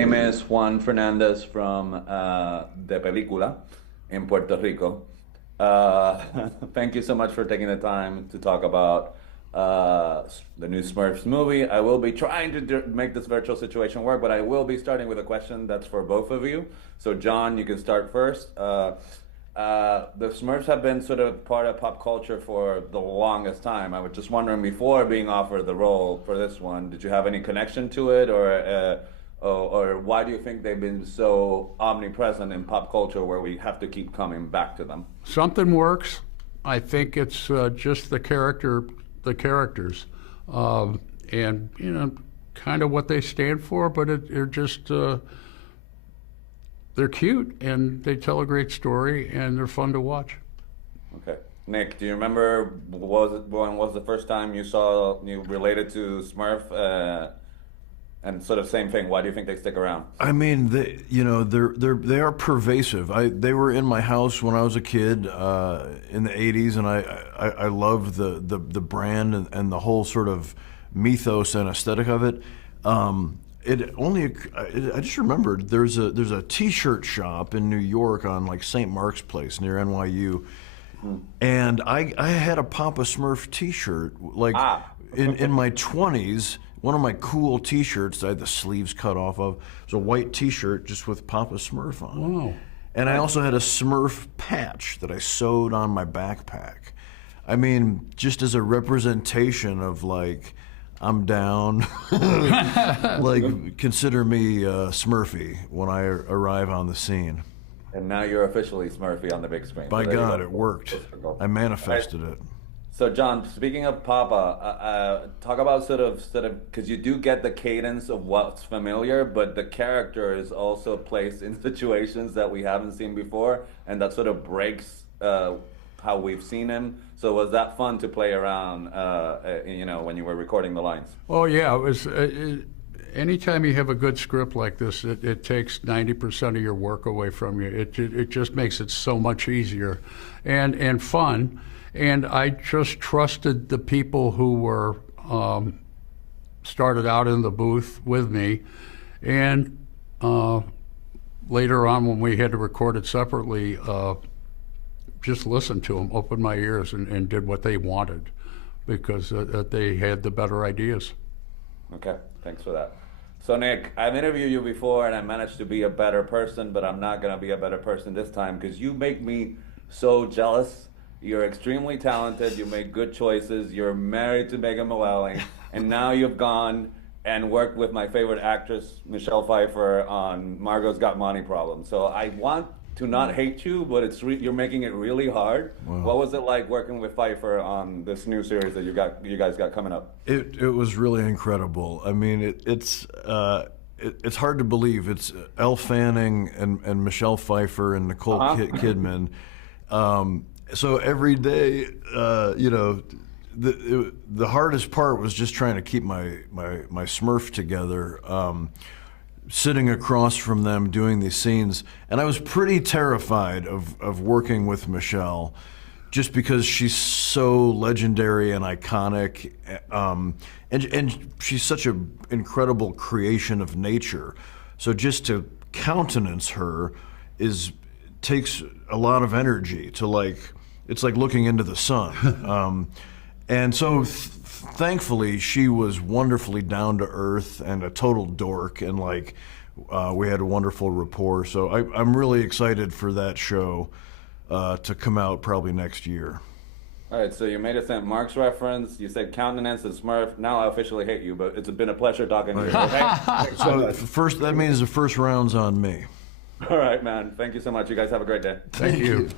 name is Juan Fernandez from De Película in Puerto Rico. Thank you so much for taking the time to talk about the new Smurfs movie. I will be trying to make this virtual situation work, but I will be starting with a question that's for both of you. So, John, you can start first. The Smurfs have been sort of part of pop culture for the longest time. I was just wondering, before being offered the role for this one, did you have any connection to it, or why do you think they've been so omnipresent in pop culture where we have to keep coming back to them? Something works. I think it's just the characters, and kind of what they stand for. But they're just they're cute and they tell a great story and they're fun to watch. Okay, Nick, do you remember when was the first time you related to Smurf? And sort of same thing. Why do you think they stick around? I mean, they are pervasive. They were in my house when I was a kid in the '80s, and I loved the brand and the whole sort of mythos and aesthetic of it. I just remembered there's a T-shirt shop in New York on like St. Mark's Place near NYU, and I had a Papa Smurf T-shirt in my 20s. One of my cool T-shirts that I had the sleeves cut off of was a white T-shirt just with Papa Smurf on. Wow. And I also had a Smurf patch that I sewed on my backpack. I mean, just as a representation of like, I'm down. Like, consider me Smurfy when I arrive on the scene. And now you're officially Smurfy on the big screen. By God, it worked. I manifested it. So, John, speaking of Papa, talk about sort of, because you do get the cadence of what's familiar, but the character is also placed in situations that we haven't seen before, and that sort of breaks how we've seen him. So, was that fun to play around, when you were recording the lines? Oh yeah, it was. Anytime you have a good script like this, it takes 90% of your work away from you. It just makes it so much easier, and fun. And I just trusted the people who were started out in the booth with me. And later on, when we had to record it separately, just listened to them, opened my ears, and did what they wanted, because they had the better ideas. Okay, thanks for that. So, Nick, I've interviewed you before, and I managed to be a better person, but I'm not going to be a better person this time, because you make me so jealous. You're extremely talented, you make good choices, you're married to Megan Mullally, and now you've gone and worked with my favorite actress, Michelle Pfeiffer, on Margot's Got Money Problem. So I want to not hate you, but you're making it really hard. Wow. What was it like working with Pfeiffer on this new series that you guys got coming up? It was really incredible. I mean, it's hard to believe. It's Elle Fanning and Michelle Pfeiffer and Nicole Kidman. So every day, the hardest part was just trying to keep my Smurf together, sitting across from them doing these scenes. And I was pretty terrified of working with Michelle, just because she's so legendary and iconic, and she's such an incredible creation of nature. So just to countenance her takes a lot of energy to it's like looking into the sun. And so thankfully she was wonderfully down to earth and a total dork, and we had a wonderful rapport. So I'm really excited for that show to come out probably next year. All right, so you made a St. Mark's reference. You said countenance and Smurf. Now I officially hate you, but it's been a pleasure talking to you. Okay? So that means the first round's on me. All right, man. Thank you so much. You guys have a great day. Thank you.